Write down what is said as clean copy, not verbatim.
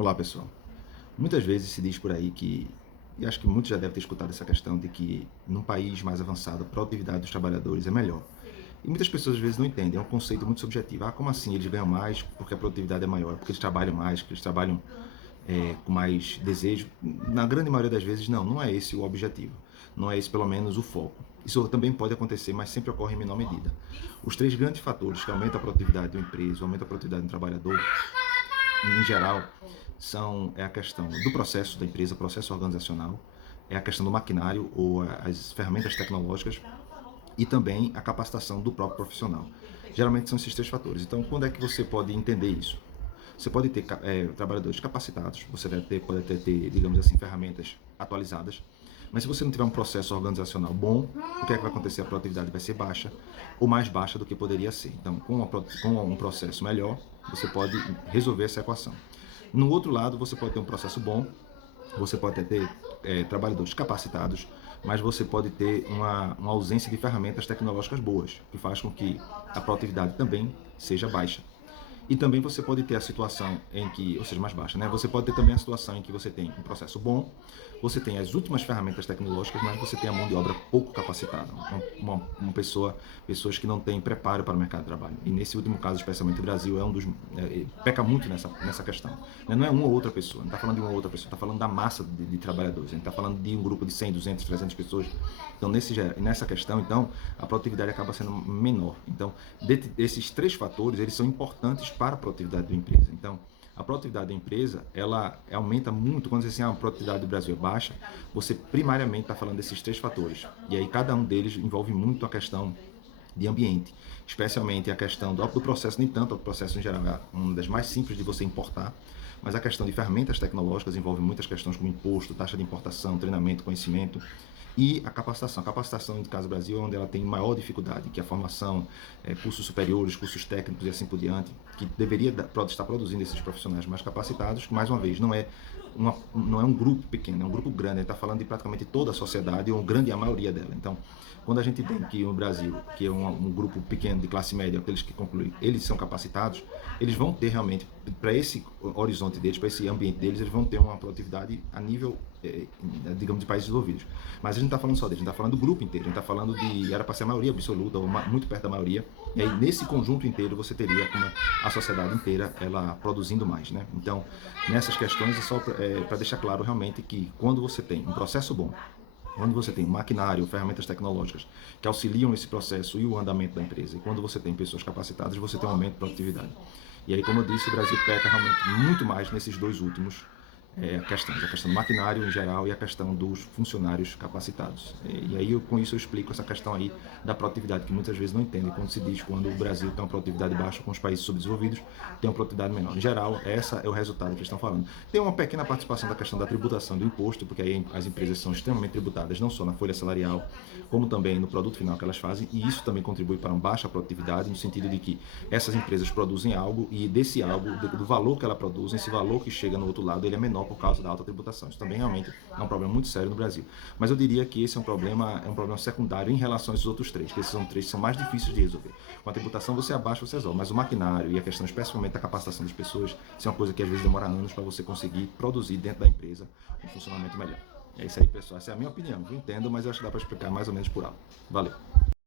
Olá, pessoal. Muitas vezes se diz por aí que, e acho que muitos já devem ter escutado essa questão de que num país mais avançado a produtividade dos trabalhadores é melhor. E muitas pessoas às vezes não entendem, é um conceito muito subjetivo. Ah, como assim eles ganham mais porque a produtividade é maior? Porque eles trabalham mais, porque eles trabalham com mais desejo? Na grande maioria das vezes não é esse o objetivo. Não é esse pelo menos o foco. Isso também pode acontecer, mas sempre ocorre em menor medida. Os três grandes fatores que aumentam a produtividade de uma empresa, aumentam a produtividade do trabalhador, em geral, é a questão do processo da empresa, processo organizacional, é a questão do maquinário ou as ferramentas tecnológicas e também a capacitação do próprio profissional. Geralmente são esses três fatores. Então, quando é que você pode entender isso? Você pode ter trabalhadores capacitados, você pode ter, digamos assim, ferramentas atualizadas, mas se você não tiver um processo organizacional bom, o que é que vai acontecer? A produtividade vai ser baixa, ou mais baixa do que poderia ser. Então, com um processo melhor, você pode resolver essa equação. No outro lado, você pode ter um processo bom, você pode ter trabalhadores capacitados, mas você pode ter uma ausência de ferramentas tecnológicas boas, que faz com que a produtividade também seja baixa. E também você pode ter a situação em que, ou seja, mais baixa, né? Você pode ter também a situação em que você tem um processo bom, você tem as últimas ferramentas tecnológicas, mas você tem a mão de obra pouco capacitada. Pessoas que não têm preparo para o mercado de trabalho. E nesse último caso, especialmente o Brasil, peca muito nessa questão. Não é uma ou outra pessoa, não está falando de uma ou outra pessoa, está falando da massa de trabalhadores. A gente está falando de um grupo de 100, 200, 300 pessoas. Então, nessa questão, então, a produtividade acaba sendo menor. Então, esses três fatores, eles são importantes para a produtividade da empresa. Então, a produtividade da empresa, ela aumenta muito. Quando você diz assim, a produtividade do Brasil é baixa, você primariamente está falando desses três fatores. E aí cada um deles envolve muito a questão de ambiente, especialmente a questão do processo, nem tanto o processo em geral, é uma das mais simples de você importar, mas a questão de ferramentas tecnológicas envolve muitas questões como imposto, taxa de importação, treinamento, conhecimento e a capacitação. A capacitação, no caso do Brasil, é onde ela tem maior dificuldade, que é a formação, cursos superiores, cursos técnicos e assim por diante, que deveria estar produzindo esses profissionais mais capacitados, que, mais uma vez, não é um grupo pequeno, é um grupo grande. A gente está falando de praticamente toda a sociedade, ou grande a maioria dela. Então, quando a gente tem que no Brasil, que é um grupo pequeno de classe média, aqueles que concluem, eles são capacitados, eles vão ter realmente, para esse horizonte deles, para esse ambiente deles, eles vão ter uma produtividade a nível, digamos, de países desenvolvidos. Mas a gente não está falando só deles, a gente está falando do grupo inteiro, a gente está falando era para ser a maioria absoluta, ou muito perto da maioria, e aí nesse conjunto inteiro você teria como a sociedade inteira ela produzindo mais, né? Então, nessas questões é só para deixar claro realmente que quando você tem um processo bom, quando você tem maquinário, ferramentas tecnológicas que auxiliam esse processo e o andamento da empresa, e quando você tem pessoas capacitadas, você tem um aumento de produtividade. E aí, como eu disse, o Brasil peca realmente muito mais nesses dois últimos questões, a questão do maquinário em geral e a questão dos funcionários capacitados. E aí, com isso, eu explico essa questão aí da produtividade, que muitas vezes não entendem quando se diz quando o Brasil tem uma produtividade baixa, com os países subdesenvolvidos tem uma produtividade menor. Em geral, esse é o resultado que eles estão falando. Tem uma pequena participação da questão da tributação do imposto, porque aí as empresas são extremamente tributadas, não só na folha salarial, como também no produto final que elas fazem, e isso também contribui para uma baixa produtividade, no sentido de que essas empresas produzem algo e desse algo, do valor que ela produz, esse valor que chega no outro lado, ele é menor por causa da alta tributação. Isso também realmente é um problema muito sério no Brasil. Mas eu diria que esse é um problema secundário em relação aos outros três, que esses são três que são mais difíceis de resolver. Com a tributação você abaixa, você resolve, mas o maquinário e a questão especialmente da capacitação das pessoas, isso é uma coisa que às vezes demora anos para você conseguir produzir dentro da empresa um funcionamento melhor. É isso aí, pessoal. Essa é a minha opinião. Eu entendo, mas eu acho que dá para explicar mais ou menos por alto. Valeu.